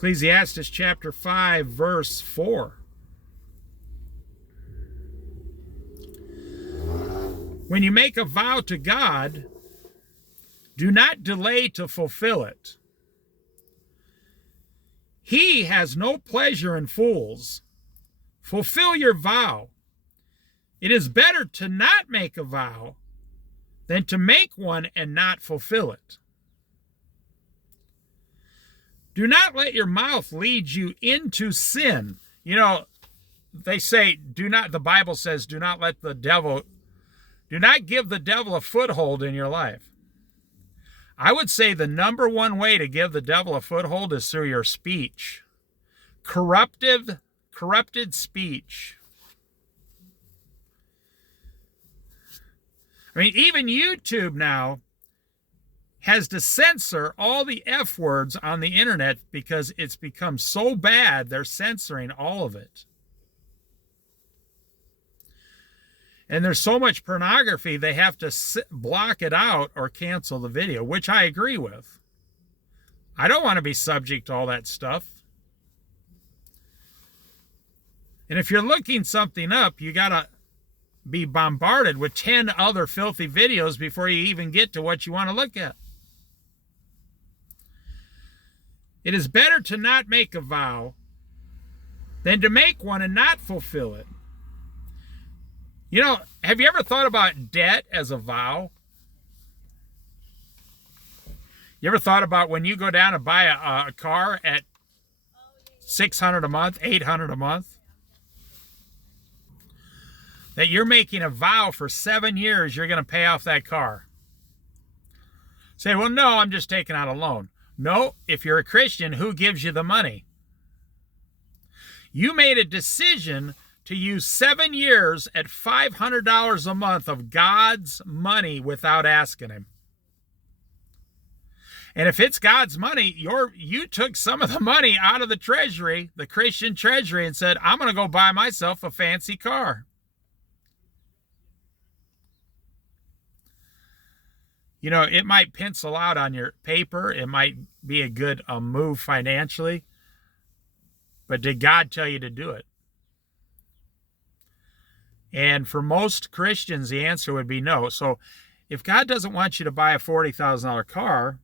Ecclesiastes chapter 5, verse 4. When you make a vow to God, do not delay to fulfill it. He has no pleasure in fools. Fulfill your vow. It is better to not make a vow than to make one and not fulfill it. Do not let your mouth lead you into sin. You know, they say, the Bible says, do not give the devil a foothold in your life. I would say the number one way to give the devil a foothold is through your speech. Corrupted speech. I mean, even YouTube now has to censor all the F words on the internet because it's become so bad, they're censoring all of it. And there's so much pornography, they have to block it out or cancel the video, which I agree with. I don't want to be subject to all that stuff. And if you're looking something up, you got to be bombarded with 10 other filthy videos before you even get to what you want to look at. It is better to not make a vow than to make one and not fulfill it. You know, have you ever thought about debt as a vow? You ever thought about when you go down and buy a car at $600 a month, $800 a month? That you're making a vow for 7 years you're going to pay off that car. Say, well, no, I'm just taking out a loan. No, if you're a Christian, who gives you the money? You made a decision to use 7 years at $500 a month of God's money without asking him. And if it's God's money, you took some of the money out of the treasury, the Christian treasury, and said, I'm going to go buy myself a fancy car. You know, it might pencil out on your paper. It might be a good move financially. But did God tell you to do it? And for most Christians, the answer would be no. So if God doesn't want you to buy a $40,000 car,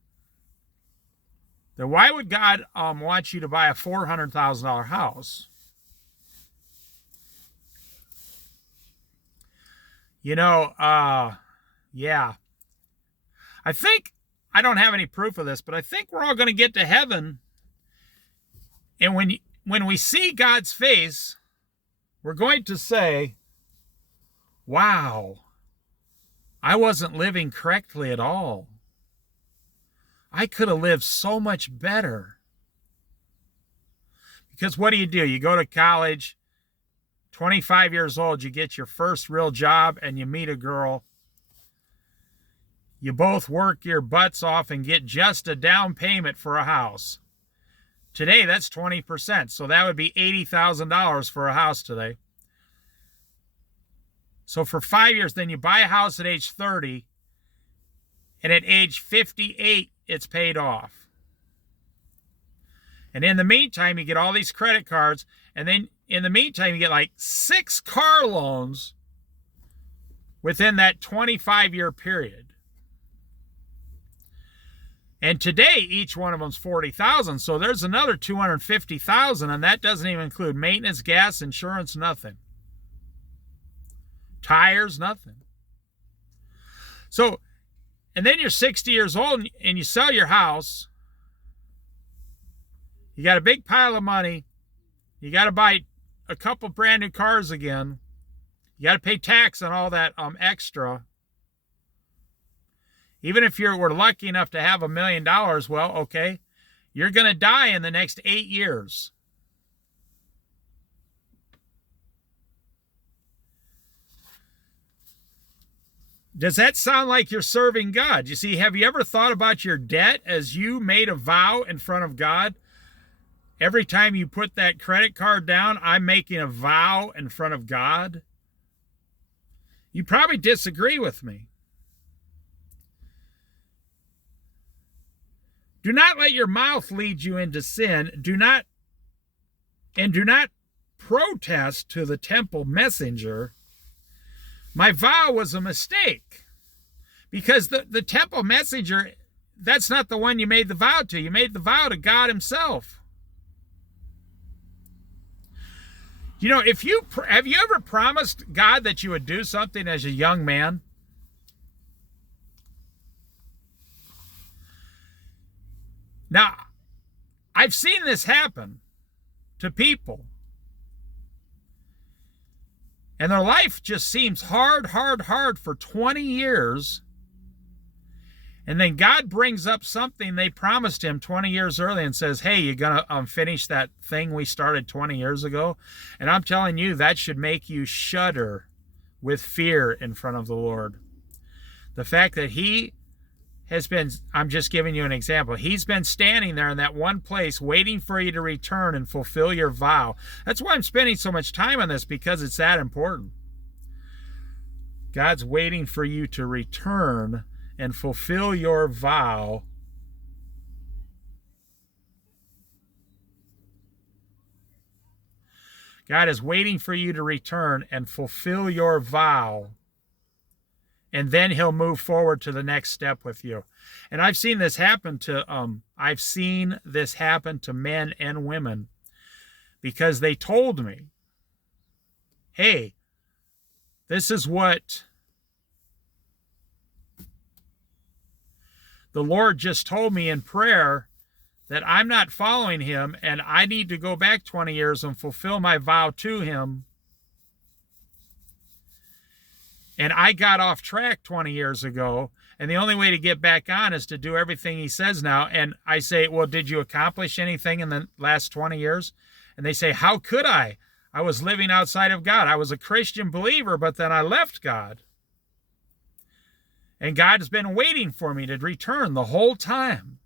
then why would God want you to buy a $400,000 house? You know, yeah. I think, I don't have any proof of this, but I think we're all going to get to heaven. And when we see God's face, we're going to say, wow, I wasn't living correctly at all. I could have lived so much better. Because what do? You go to college, 25 years old, you get your first real job and you meet a girl. You both work your butts off and get just a down payment for a house. Today, that's 20%. So that would be $80,000 for a house today. So for 5 years, then you buy a house at age 30. And at age 58, it's paid off. And in the meantime, you get all these credit cards. And then in the meantime, you get like 6 car loans within that 25-year period. And today, each one of them's $40,000. So there's another $250,000, and that doesn't even include maintenance, gas, insurance, nothing. Tires, nothing. So, and then you're 60 years old and you sell your house. You got a big pile of money. You got to buy a couple brand new cars again. You got to pay tax on all that extra. Even if you were lucky enough to have $1 million, well, okay, you're going to die in the next 8 years. Does that sound like you're serving God? You see, have you ever thought about your debt as you made a vow in front of God? Every time you put that credit card down, I'm making a vow in front of God. You probably disagree with me. Do not let your mouth lead you into sin. Do not protest to the temple messenger. My vow was a mistake. Because the temple messenger, that's not the one you made the vow to. You made the vow to God himself. You know, have you ever promised God that you would do something as a young man? Now, I've seen this happen to people. And their life just seems hard for 20 years. And then God brings up something they promised him 20 years early and says, hey, you're going to finish that thing we started 20 years ago? And I'm telling you, that should make you shudder with fear in front of the Lord. The fact that he has been, I'm just giving you an example, he's been standing there in that one place waiting for you to return and fulfill your vow. That's why I'm spending so much time on this, because it's that important. God's waiting for you to return and fulfill your vow. God is waiting for you to return and fulfill your vow. And then he'll move forward to the next step with you. And I've seen this happen to men and women, because they told me, hey, this is what the Lord just told me in prayer, that I'm not following him and I need to go back 20 years and fulfill my vow to him. And I got off track 20 years ago, and the only way to get back on is to do everything he says now. And I say, well, did you accomplish anything in the last 20 years? And they say, how could I? I was living outside of God. I was a Christian believer, but then I left God. And God has been waiting for me to return the whole time.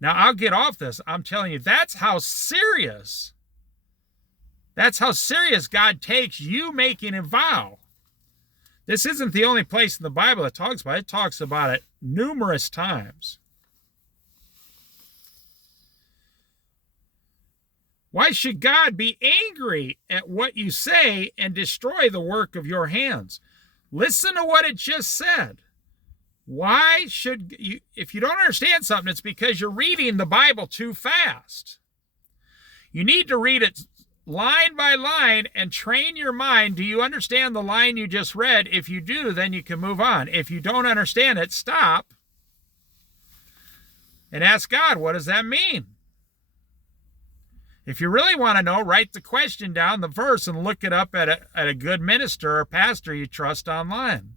Now, I'll get off this. I'm telling you, that's how serious God takes you making a vow. This isn't the only place in the Bible that talks about it. It talks about it numerous times. Why should God be angry at what you say and destroy the work of your hands? Listen to what it just said. Why should you, if you don't understand something, it's because you're reading the Bible too fast. You need to read it line by line and train your mind. Do you understand the line you just read? If you do, then you can move on. If you don't understand it, stop and ask God, what does that mean? If you really want to know, write the question down, the verse, and look it up at a good minister or pastor you trust online.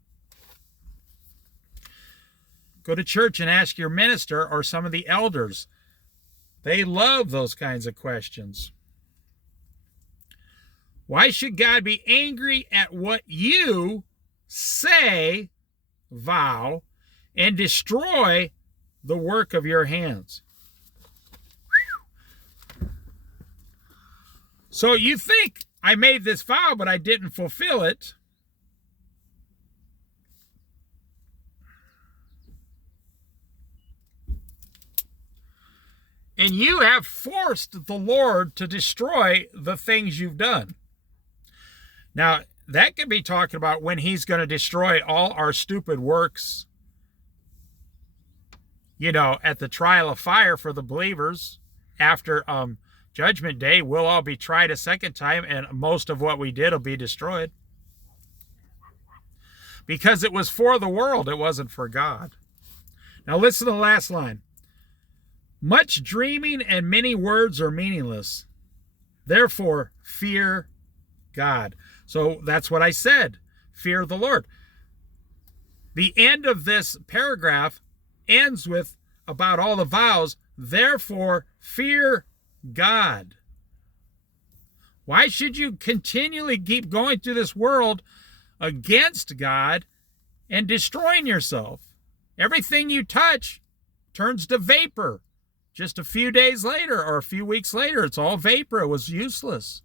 Go to church and ask your minister or some of the elders. They love those kinds of questions. Why should God be angry at what you say, vow, and destroy the work of your hands? So you think I made this vow, but I didn't fulfill it. And you have forced the Lord to destroy the things you've done. Now, that could be talking about when he's going to destroy all our stupid works, at the trial of fire for the believers. After Judgment Day, we'll all be tried a second time, and most of what we did will be destroyed. Because it was for the world, it wasn't for God. Now listen to the last line. Much dreaming and many words are meaningless. Therefore, fear God. So that's what I said. Fear the Lord. The end of this paragraph ends with about all the vows. Therefore, fear God. Why should you continually keep going through this world against God and destroying yourself? Everything you touch turns to vapor. Just a few days later or a few weeks later, it's all vapor. It was useless.